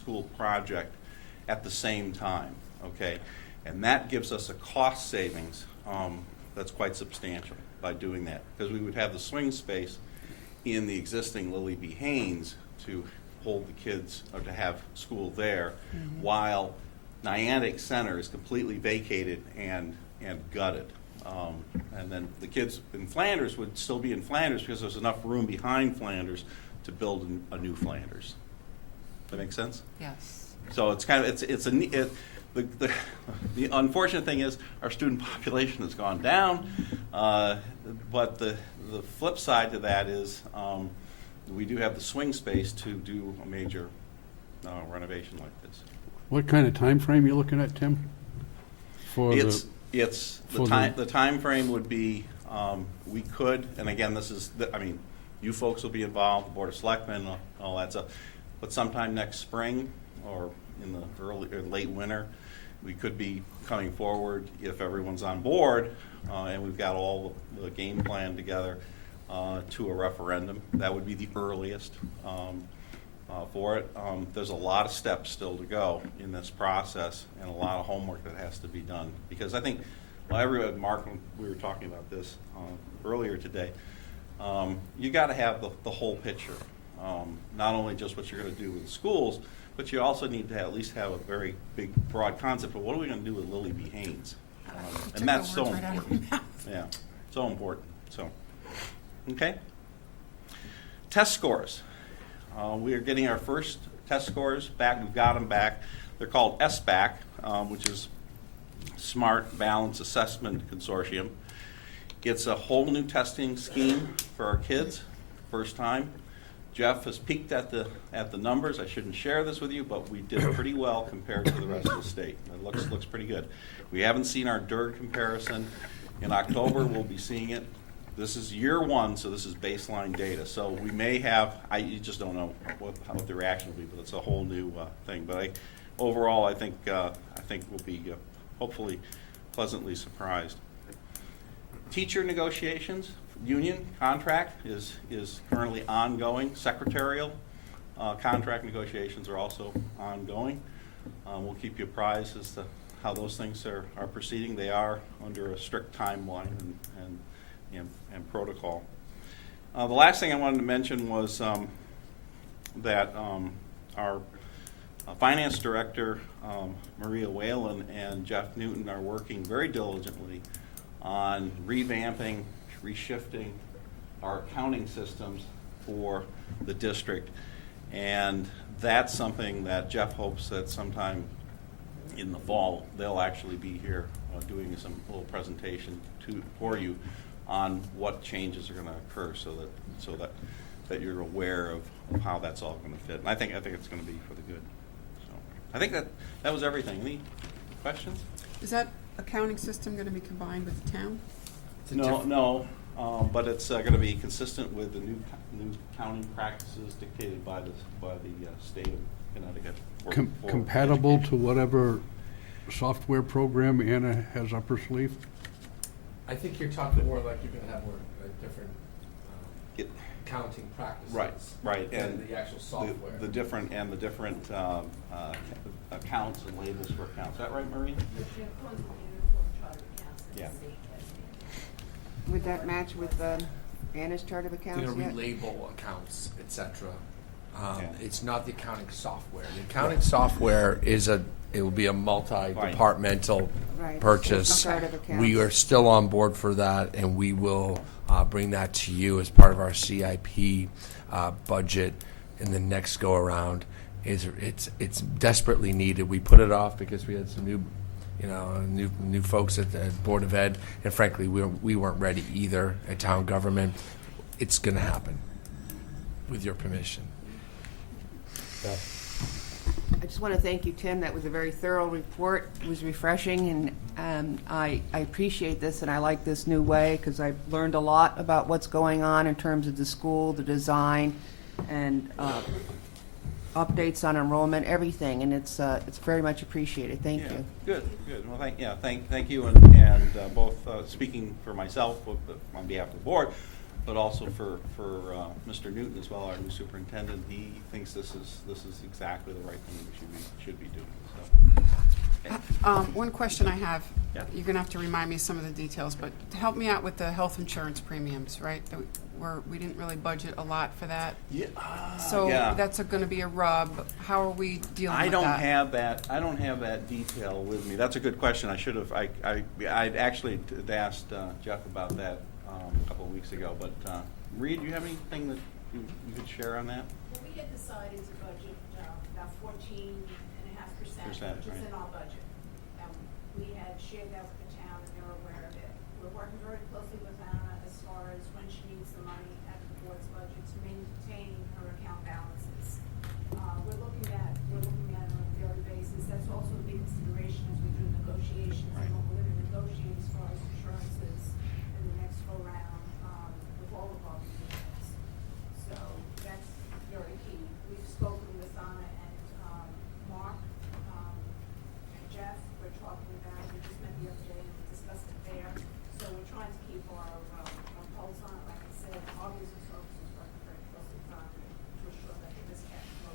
school project at the same time, okay? And that gives us a cost savings that's quite substantial by doing that, because we would have the swing space in the existing Lily B. Haynes to hold the kids, or to have school there, while Niantic Center is completely vacated and gutted. And then the kids in Flanders would still be in Flanders because there's enough room behind Flanders to build a new Flanders. Does that make sense? Yes. So it's kind of, the unfortunate thing is our student population has gone down, but the flip side to that is we do have the swing space to do a major renovation like this. What kind of time frame you looking at, Tim? The time frame would be, we could, and again, this is, you folks will be involved, the Board of Selectmen, all that stuff, but sometime next spring or in the early or late winter, we could be coming forward if everyone's on board and we've got all the game plan together to a referendum. That would be the earliest for it. There's a lot of steps still to go in this process and a lot of homework that has to be done, because I think, well, Mark, we were talking about this earlier today, you got to have the whole picture, not only just what you're going to do with the schools, but you also need to at least have a very big, broad concept of what are we going to do with Lily B. Haynes, and that's so important. Yeah, so important. So, okay. Test scores. We are getting our first test scores back. We've got them back. They're called SBAC, which is Smart Balance Assessment Consortium. It's a whole new testing scheme for our kids, first time. Jeff has peeked at the numbers. I shouldn't share this with you, but we did pretty well compared to the rest of the state. It looks pretty good. We haven't seen our DIRG comparison. In October, we'll be seeing it. This is year one, so this is baseline data. So we may have, you just don't know what the reaction will be, but it's a whole new thing. But overall, I think we'll be hopefully pleasantly surprised. Teacher negotiations, union contract is currently ongoing. Secretarial contract negotiations are also ongoing. We'll keep you apprised as to how those things are proceeding. They are under a strict timeline and protocol. The last thing I wanted to mention was that our finance director, Maria Whalen, and Jeff Newton are working very diligently on revamping, reshifting our accounting systems for the district. And that's something that Jeff hopes that sometime in the fall they'll actually be here doing some little presentation for you on what changes are going to occur, so that you're aware of how that's all going to fit. And I think it's going to be for the good. So I think that was everything. Any questions? Is that accounting system going to be combined with the town? No, but it's going to be consistent with the new accounting practices dictated by the state of Connecticut. for Compatible education. to whatever software program Anna has up her sleeve? I think you're talking more like you're going to have more different accounting practices. Right, than and the actual software. the different accounts and labels for accounts. Is that right, Marie? Yeah. Would that match with Anna's chart of accounts You're yet? going to relabel accounts, etc. Yeah. It's not the accounting software. The accounting software it will be a multi-departmental Right. purchase. Chart of accounts. We are still on board for that, and we will bring that to you as part of our CIP budget in the next go around. It's desperately needed. We put it off because we had some new folks at the Board of Ed, and frankly, we weren't ready either at town government. It's going to happen, with your permission. I just want to thank you, Tim. That was a very thorough report. It was refreshing, and I appreciate this, and I like this new way because I've learned a lot about what's going on in terms of the school, the design, and updates on enrollment, everything, and it's very much appreciated. Thank you. Good. Well, thank you, and both speaking for myself on behalf of the board, but also for Mr. Newton as well, our new superintendent. He thinks this is exactly the right thing we should be doing. So, One question I have, Yeah. you're gonna have to remind me of some of the details, but help me out with the health insurance premiums, right? We didn't really budget a lot for that. yeah, So yeah. that's gonna be a rub. How are we dealing I with don't that? have that. I don't have that detail with me. That's a good question. I should have. I'd actually asked Jeff about that a couple of weeks ago. But Reed, do you have anything that you could share on that? Well, we had decided to budget about 14.5%, which Percent, is right. in our budget. We had shared that with the town, and they're aware of it. We're working very closely with Anna as far as when she needs the money out of the board's budget to maintain her account balances. We're looking at it on a daily basis. That's also a big consideration as we do negotiations and what we're going to negotiate as far as insurances in the next go round with all of our communities. So that's very key. We've spoken with Donna and Mark and Jeff. We're talking about it. We just met the other day and we discussed it there. So we're trying to keep our pulse on it. Like I said, our business officers working very closely with Donna to ensure that the discount flow.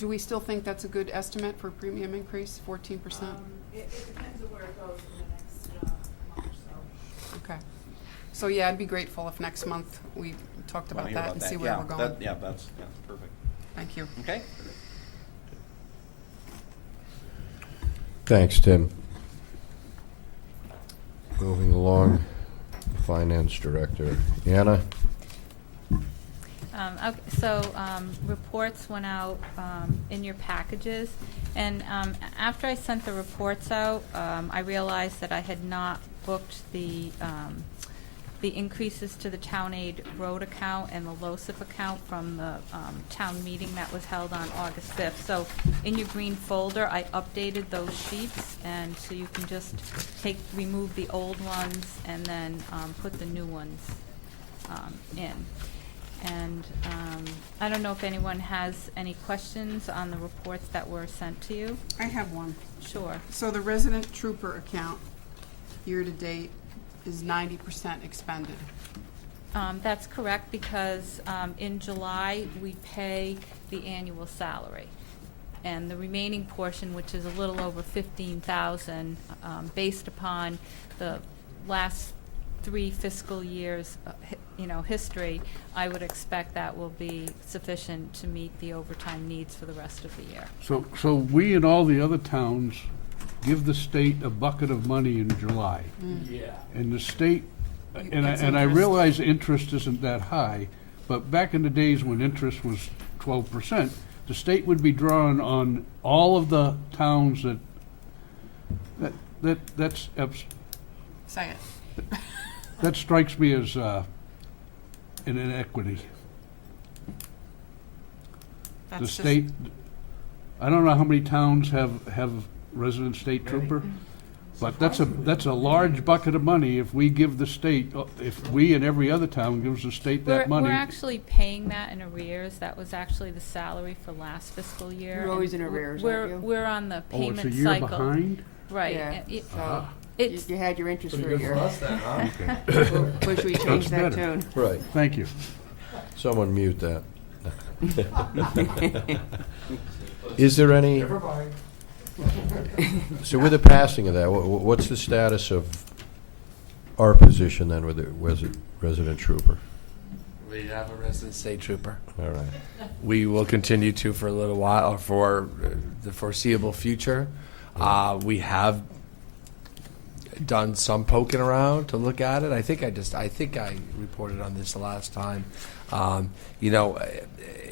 Do we still think that's a good estimate for premium increase, 14%? It depends on where it goes in the next month or so. Okay. So yeah, I'd be grateful if next month we talked Wanna about hear that and see where yeah, we're going. that's perfect. Thank you. Okay. Thanks, Tim. Moving along, Finance Director. Anna? Reports went out in your packages, and after I sent the reports out, I realized that I had not booked the increases to the town aid road account and the LoSiP account from the town meeting that was held on August 5th. So in your green folder, I updated those sheets, and so you can just remove the old ones and then put the new ones in. And I don't know if anyone has any questions on the reports that were sent to you. I have one. Sure. So the resident trooper account, year-to-date, is 90% expended. That's correct, because in July, we pay the annual salary. And the remaining portion, which is a little over $15,000, based upon the last 3 fiscal years, history, I would expect that will be sufficient to meet the overtime needs for the rest of the year. So we and all the other towns give the state a bucket of money in July. Yeah. And the state, and That's I interest. realize interest isn't that high, but back in the days when interest was 12%, the state would be drawing on all of the towns that's Say it. that strikes me as an inequity. That's The just- state, I don't know how many towns have resident state trooper, but that's a large bucket of money if we give the state, if we and every other town gives the state that money. We're actually paying that in arrears. That was actually the salary for last fiscal year. You're always and in arrears, we're- aren't you? We're on the Oh, it's payment a year cycle. behind? Right. Yeah. and it- So It's, you had your interest Pretty for a good for year. us then, huh? Wish we changed that better. tune. Right. Thank you. Someone mute that. Is there any, Never mind. so with the passing of that, what's the status of our position then with the resident trooper? We have a resident state trooper. All right. We will continue to for a little while, or for the foreseeable future. We have done some poking around to look at it. I think I reported on this the last time.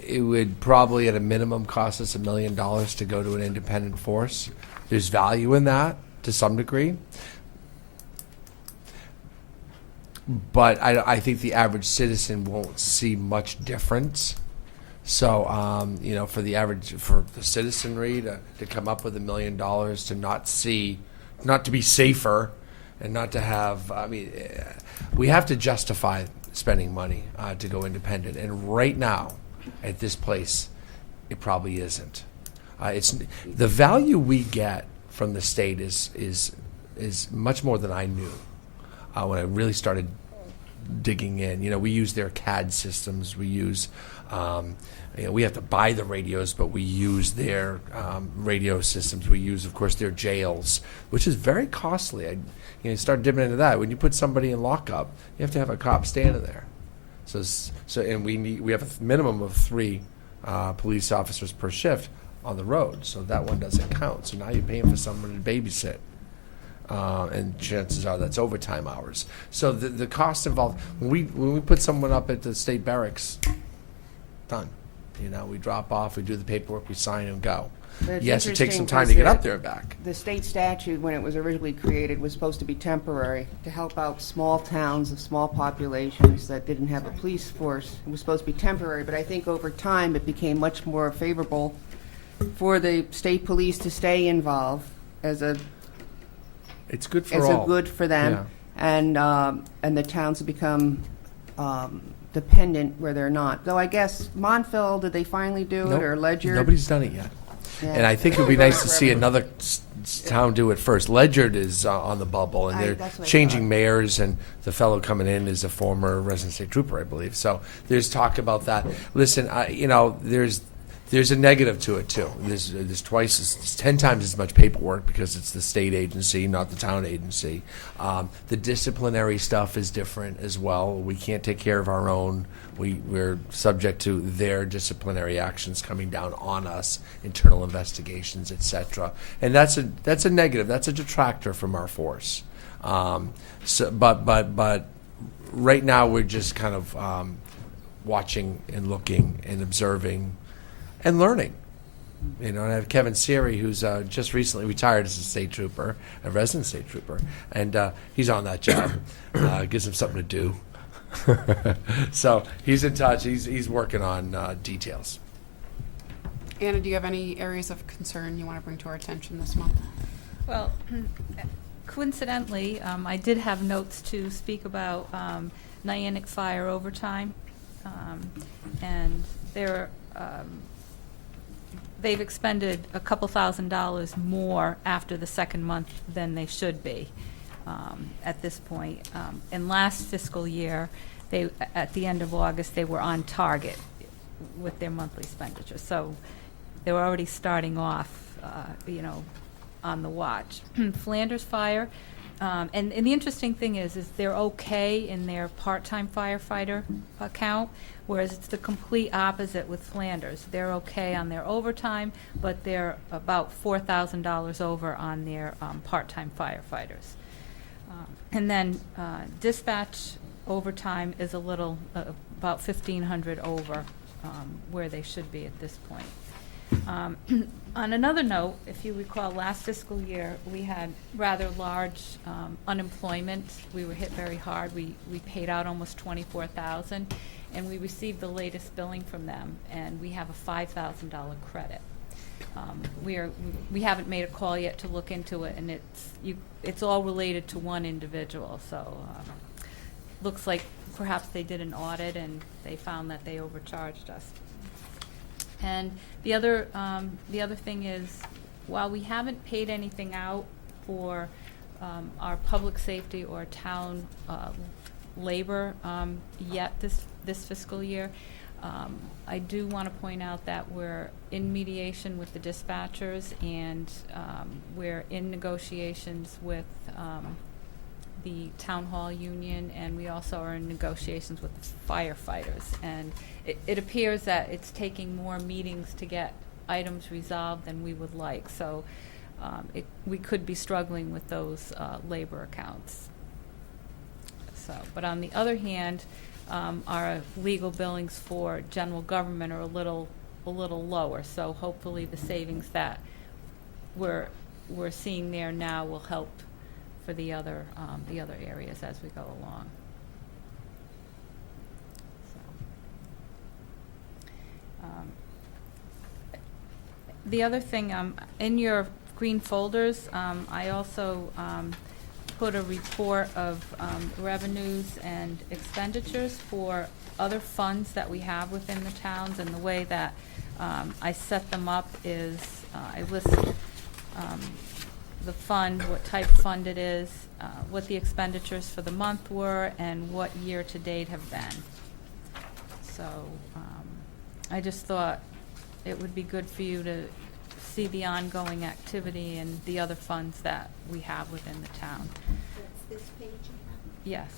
It would probably at a minimum cost us $1 million to go to an independent force. There's value in that to some degree. But I think the average citizen won't see much difference. So, for the citizenry to come up with $1 million to not to be safer and not to have, we have to justify spending money to go independent. And right now, at this place, it probably isn't. It's the value we get from the state is much more than I knew when I really started digging in. We use their CAD systems. We use, we have to buy the radios, but we use their radio systems. We use, of course, their jails, which is very costly. You start dipping into that. When you put somebody in lockup, you have to have a cop standing there. And we have a minimum of 3 police officers per shift on the road, so that one doesn't count. So now you're paying for someone to babysit. And chances are that's overtime hours. So the cost involved, when we put someone up at the state barracks, done. We drop off, we do the paperwork, we sign and go. But it's Yes, it takes some interesting time to 'cause get up there and back. The state statute, when it was originally created, was supposed to be temporary to help out small towns of small populations that didn't have a police force. It was supposed to be temporary, but I think over time it became much more favorable for the state police to stay involved as a It's good for as all. a good for them, Yeah. and the towns have become dependent where they're not. Though I guess Montville, did they finally do Nope. it, or Ledyard? Nobody's done it yet. Yeah. And I think it would be nice to see Forever. another town do it first. Ledyard is on the bubble, and they're that's what I changing thought. mayors, and the fellow coming in is a former resident state trooper, I believe. So there's talk about that. Listen, there's a negative to it too. There's it's 10 times as much paperwork because it's the state agency, not the town agency. The disciplinary stuff is different as well. We can't take care of our own. We're subject to their disciplinary actions coming down on us, internal investigations, etc. And that's a negative. That's a detractor from our force. But right now we're just kind of watching and looking and observing and learning. And I have Kevin Siri, who's just recently retired as a state trooper, a resident state trooper, and he's on that job. Gives him something to do. So he's in touch. He's working on details. Anna, do you have any areas of concern you want to bring to our attention this month? Well, coincidentally, I did have notes to speak about Niantic Fire overtime, and they've expended a couple $1,000s more after the second month than they should be at this point. And last fiscal year, at the end of August, they were on target with their monthly expenditure. So they were already starting off, on the watch. Flanders Fire, and the interesting thing is they're okay in their part-time firefighter account, whereas it's the complete opposite with Flanders. They're okay on their overtime, but they're about $4,000 over on their part-time firefighters. And then dispatch overtime is a little, about 1,500 over where they should be at this point. On another note, if you recall, last fiscal year, we had rather large unemployment. We were hit very hard. We paid out almost $24,000, and we received the latest billing from them, and we have a $5,000 credit. We haven't made a call yet to look into it, and it's all related to one individual. So looks like perhaps they did an audit and they found that they overcharged us. And the other thing is, while we haven't paid anything out for our public safety or town labor yet this fiscal year, I do want to point out that we're in mediation with the dispatchers, and we're in negotiations with the town hall union, and we also are in negotiations with the firefighters. And it appears that it's taking more meetings to get items resolved than we would like. So we could be struggling with those labor accounts. But on the other hand, our legal billings for general government are a little lower. So hopefully the savings that we're seeing there now will help for the other areas as we go along. The other thing, in your green folders, I also put a report of revenues and expenditures for other funds that we have within the towns, and the way that I set them up is I list the fund, what type of fund it is, what the expenditures for the month were, and what year-to-date have been. So I just thought it would be good for you to see the ongoing activity and the other funds that we have within the town. That's this page you Yes.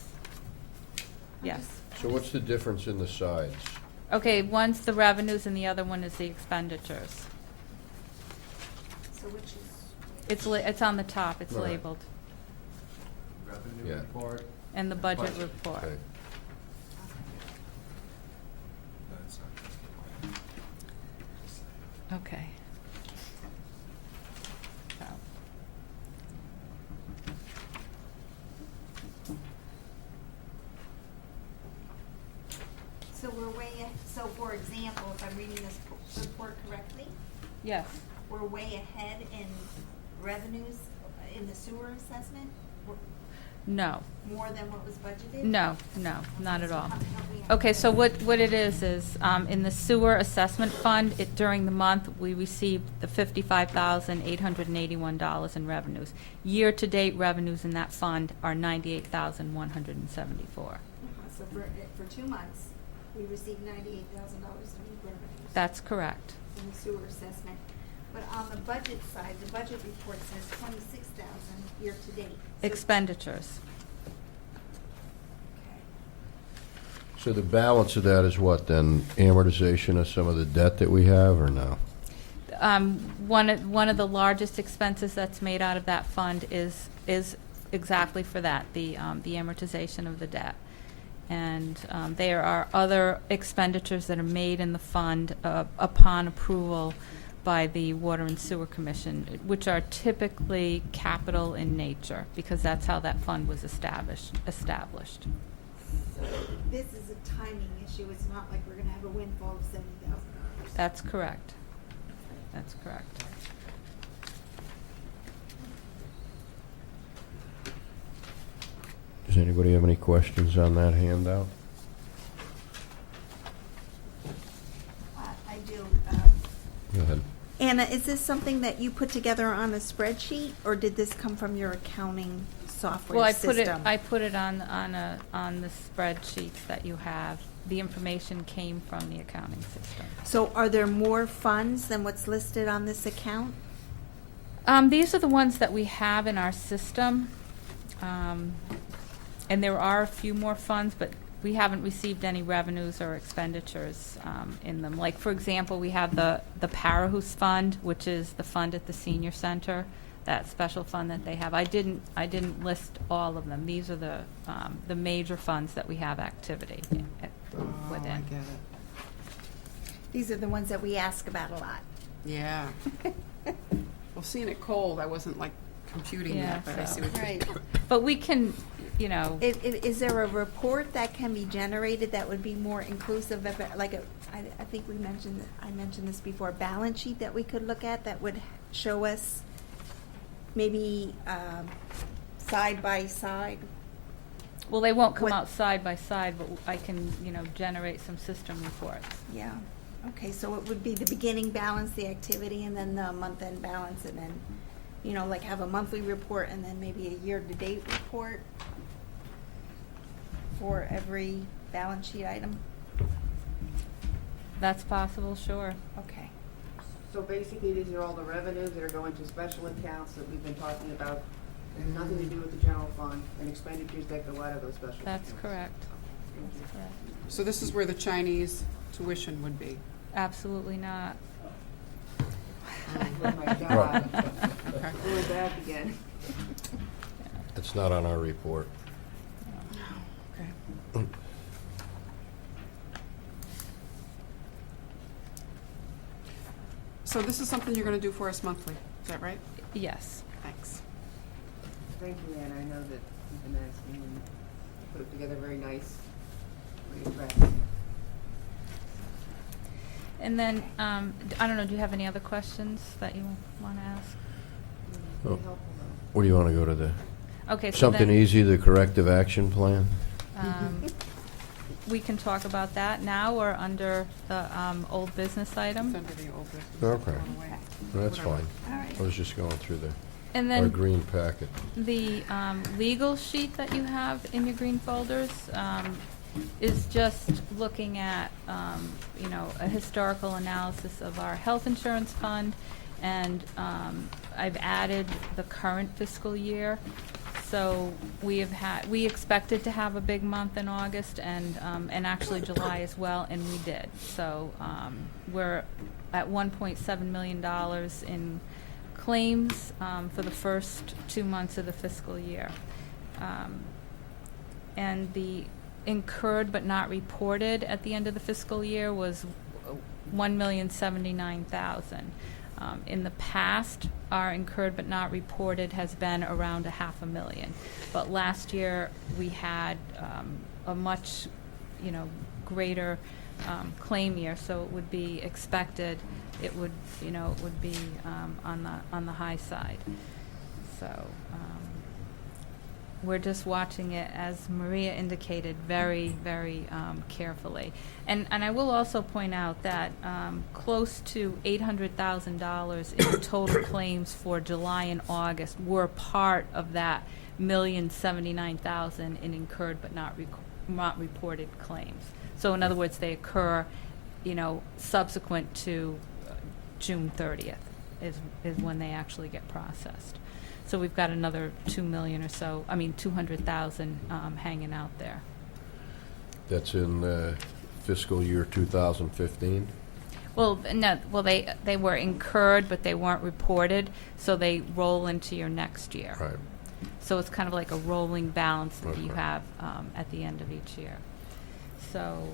Yes. So what's the difference in the sides? Okay, one's the revenues and the other one is the expenditures. have. So which is? It's on the top, it's Right. labeled, Yeah. report. and the budget report. Okay. Okay. So, So we're way, so for example, if I'm reading this report correctly, yes, we're way ahead in revenues in the sewer assessment? We're no, more than what was budgeted? no, not at So all. how we have Okay, to- so what it is, in the sewer assessment fund, during the month, we received the $55,881 in revenues. Year-to-date revenues in that fund are $98,174. So for 2 months, we received $98,000 in revenues. That's correct. In the sewer assessment. But on the budget side, the budget report says 26,000 year-to-date. So- Expenditures. Okay. So the balance of that is what, then? Amortization of some of the debt that we have, or no? One of the largest expenses that's made out of that fund is exactly for that, the amortization of the debt. And there are other expenditures that are made in the fund upon approval by the Water and Sewer Commission, which are typically capital in nature, because that's how that fund was established. So this is a timing issue. It's not like we're gonna have a windfall of $70,000. That's correct. That's correct. Does anybody have any questions on that handout? I do. Go ahead. Anna, is this something that you put together on a spreadsheet, or did this come from your accounting software Well, system? I put it on the spreadsheets that you have. The information came from the accounting system. So are there more funds than what's listed on this account? These are the ones that we have in our system. And there are a few more funds, but we haven't received any revenues or expenditures in them. Like, for example, we have the Parahus Fund, which is the fund at the senior center, that special fund that they have. I didn't list all of them. These are the major funds that we have activity Oh, I within. get it. These are the ones that we ask about a lot. Yeah. Well, seeing it cold, I wasn't like computing Yeah, that, but I see so- what you're Right. But we can, you know, Is there a report that can be generated that would be more inclusive of, it? Like, I think I mentioned this before, balance sheet that we could look at that would show us maybe side by side? well, they won't come What- out side by side, but I can, generate some system reports. Yeah, okay, so it would be the beginning balance, the activity, and then the month-end balance, and then, like have a monthly report and then maybe a year-to-date report for every balance sheet item? That's possible, sure. Okay. So basically, these are all the revenues that are going to special accounts that we've been talking about, and nothing to do with the general fund, and expenditures that go out of those special accounts. That's correct. Thank you. That's correct. So this is where the Chinese tuition would be. Absolutely not. Oh my God. Okay. Going back again. It's not on our report. Okay. So this is something you're gonna do for us monthly, is that right? Yes. Thanks. Thank you, Ann. I know that you've been asking and put it together very nice, very attractive. And then, I don't know, do you have any other questions that you want to ask? Oh. Very helpful, though. Where do you want to go to the, Okay, so something then, easy, the corrective action plan? we can talk about that now or under the old business It's item. under the old business. Okay. Going away. That's Whatever. fine. All right. I was just going through the, And our then green packet. the legal sheet that you have in your green folders is just looking at, a historical analysis of our health insurance fund, and I've added the current fiscal year. So we expected to have a big month in August and actually July as well, and we did. So we're at $1.7 million in claims for the first 2 months of the fiscal year. And the incurred but not reported at the end of the fiscal year was $1,079,000. In the past, our incurred but not reported has been around $500,000. But last year, we had a much, greater claim year, so it would be expected, it would be on the high side. So we're just watching it, as Maria indicated, very, very carefully. And I will also point out that close to $800,000 in total claims for July and August were part of that $1,079,000 in incurred but not reported claims. So in other words, they occur, subsequent to June 30th is when they actually get processed. So we've got another 2 million or so, 200,000 hanging out there. That's in fiscal year 2015? Well, no, they were incurred, but they weren't reported, so they roll into your next year. Right. So it's kind of like a rolling balance that you Okay. have at the end of each year. So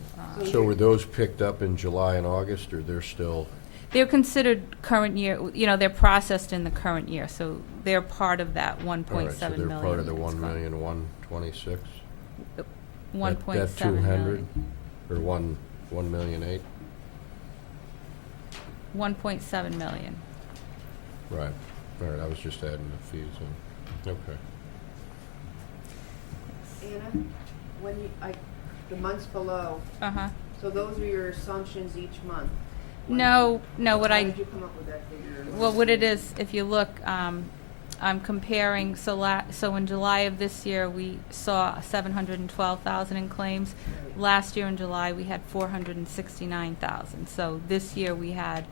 So were those picked up in July and August, or they're still? they're considered current year, they're processed in the current year, so they're part of that 1.7 All right, so they're million. part of the that's gone. 1,126,000? 1.7 That 200, million. or 1,000,008? 1.7 million. Right. All right, I was just adding the fees in. Okay. Anna, when the months below, Uh-huh. so those are your assumptions each month? No, How what did you come up with that figure? well, what it is, if you look, I'm comparing, so in July of this year, we saw 712,000 in claims. Right. Last year in July, we had 469,000. So this year, we had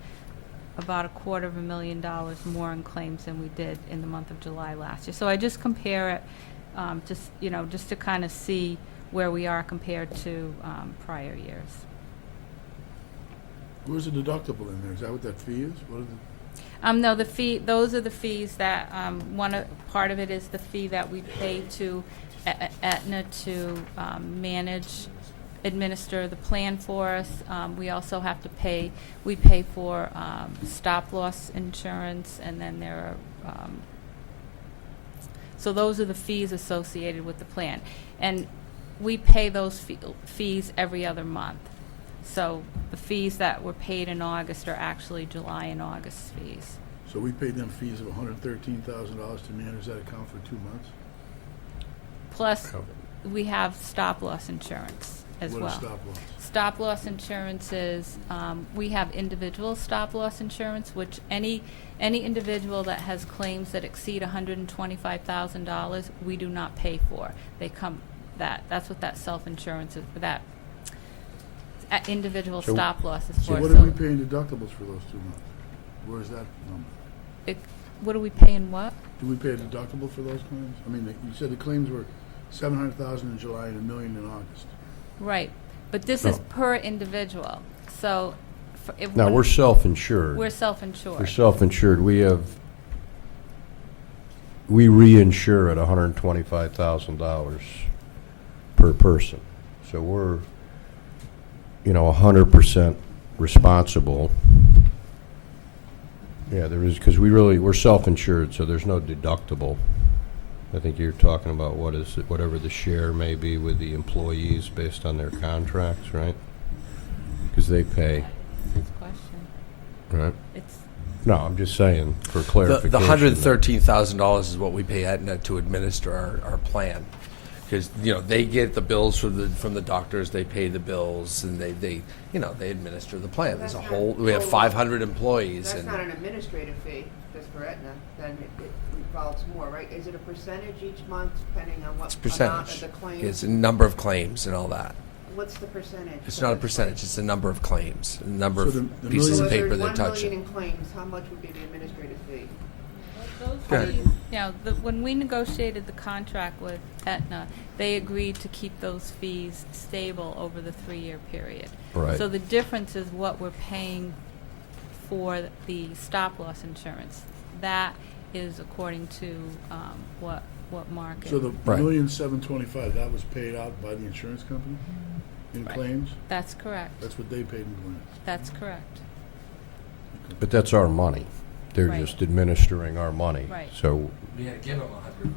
about $250,000 more in claims than we did in the month of July last year. So I just compare it, just to kind of see where we are compared to prior years. Where's the deductible in there? Is that what that fee is? What is it? No, those are the fees that, part of it is the fee that we pay to Aetna to administer the plan for us. We also have to we pay for stop-loss insurance, and then there are, so those are the fees associated with the plan. And we pay those fees every other month. So the fees that were paid in August are actually July and August fees. So we paid them fees of $113,000 to manage that account for 2 months? Plus, we have stop-loss insurance as well. What is stop-loss? Stop-loss insurance is, we have individual stop-loss insurance, which any individual that has claims that exceed $125,000, we do not pay for. That's what that self-insurance is, for that individual So- stop-loss is So for. what are we paying deductibles for those 2 months? Where's that number? What are we paying what? Do we pay a deductible for those claims? I mean, you said the claims were 700,000 in July and $1 million in August. Right, but this is per individual, so. If Now, we're self-insured. We're self-insured. We're self-insured. We reinsure at $125,000 per person. So we're, 100% responsible. Yeah, there is, because we're self-insured, so there's no deductible. I think you're talking about whatever the share may be with the employees based on their contracts, right? Because they pay, That's a question. right? It's, No, I'm just saying for The clarification. $113,000 is what we pay Aetna to administer our plan. Because, they get the bills from the doctors, they pay the bills, and they administer the plan. There's a That's whole, not- we have 500 employees. That's and not an administrative fee, just for Aetna, then it involves more, right? Is it a percentage each month depending on what It's amount of percentage. the claim? It's a number of claims and all that. What's the percentage? It's So not a it's percentage, like- it's the number of claims, the number So of the pieces million- of paper So they're if there's 1 touching. million in claims, how much would be the administrative fee? Go ahead. Fees, you know, when we negotiated the contract with Aetna, they agreed to keep those fees stable over the 3-year period. Right. So the difference is what we're paying for the stop-loss insurance. That is according to what market. So the Right. $1,725,000, that was paid out by the insurance company in Right. claims? That's correct. That's what they paid in claims? That's correct. But that's our money. They're Right. just administering our money. Right. So, We had given them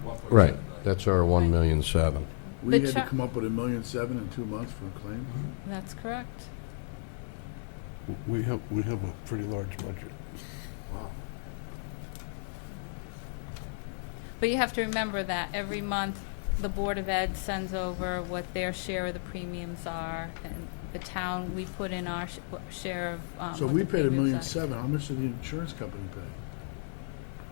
1.7 right, that's our 1,000,007. We The had to char- come up with $1,700,000 in 2 months for a claim? That's correct. We have a pretty large budget. Wow. But you have to remember that every month, the Board of Ed sends over what their share of the premiums are, and the town, we put in our share of So what we the paid premiums are. $1,700,000, how much did the insurance company pay?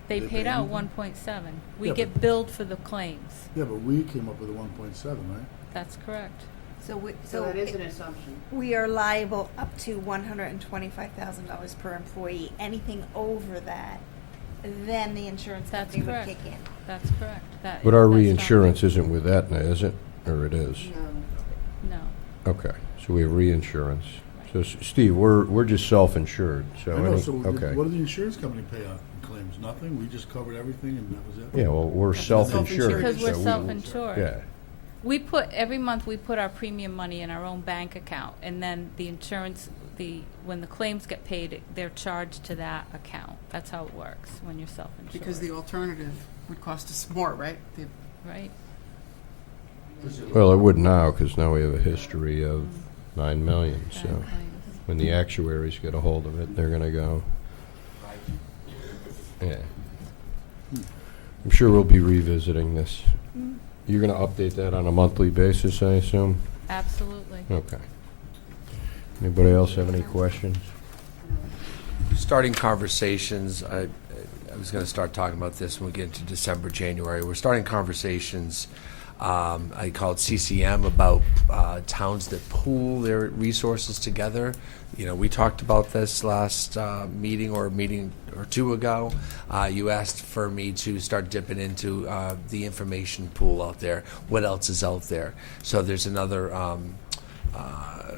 They They paid pay out anything? 1.7. We Yeah, get but- billed for the claims. Yeah, but we came up with a 1.7, right? That's correct. So So that is an assumption. we are liable up to $125,000 per employee. Anything over that, then the insurance That's company would correct. kick in. That's correct. But our that's not- reinsurance isn't with Aetna, is it? Or it is? No. Okay, so we have reinsurance. So Steve, we're just self-insured, so I know, any, so okay. what did the insurance company pay out in claims? Nothing? We just covered everything and that was it? Yeah, well, we're That's self-insured. self-insured. Because we're so we- self-insured. Yeah, Every month we put our premium money in our own bank account, and then the insurance, when the claims get paid, they're charged to that account. That's how it works when you're self-insured. Because the alternative would cost us more, right? Right? well, it would now, because now we have a history of 9 million, Bad so claims. when the actuaries get a hold of it, they're gonna go, yeah. I'm sure we'll be revisiting this. You're gonna update that on a monthly basis, I assume? Absolutely. Okay. Anybody else have any questions? Starting conversations, I was going to start talking about this when we get into December, January. We're starting conversations, I call it CCM, about towns that pool their resources together. You know, we talked about this last meeting or two ago. You asked for me to start dipping into the information pool out there. What else is out there? So there's another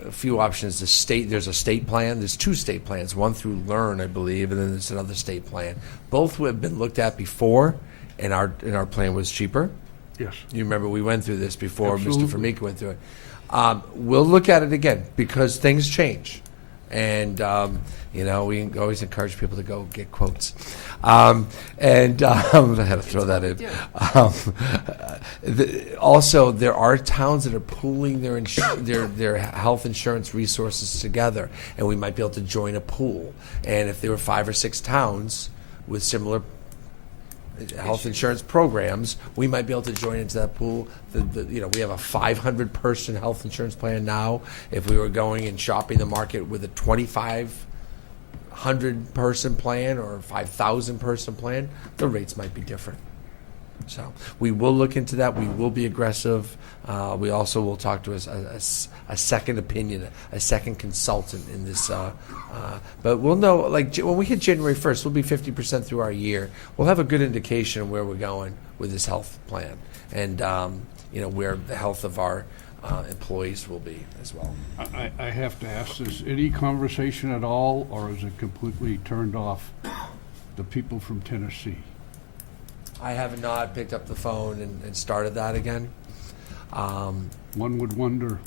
a few options. There's a state plan. There's 2 state plans, one through Learn, I believe, and then there's another state plan. Both have been looked at before, and our plan was cheaper. Yes. You remember we went through this before. Mr. Absolutely. Formica went through it. We'll look at it again because things change. And, we always encourage people to go get quotes. I had to throw that in. Also, there are towns that are pooling their health insurance resources together, and we might be able to join a pool. And if there were 5 or 6 towns with similar health insurance programs, we might be able to join into that pool. We have a 500-person health insurance plan now. If we were going and shopping the market with a 2,500-person plan or 5,000-person plan, the rates might be different. So we will look into that. We will be aggressive. We also will talk to a second opinion, a second consultant in this. But we'll know, like when we hit January 1st, we'll be 50% through our year. We'll have a good indication of where we're going with this health plan and, where the health of our employees will be as well. I have to ask this, any conversation at all, or is it completely turned off, the people from Tennessee? I have not picked up the phone and started that again. One would wonder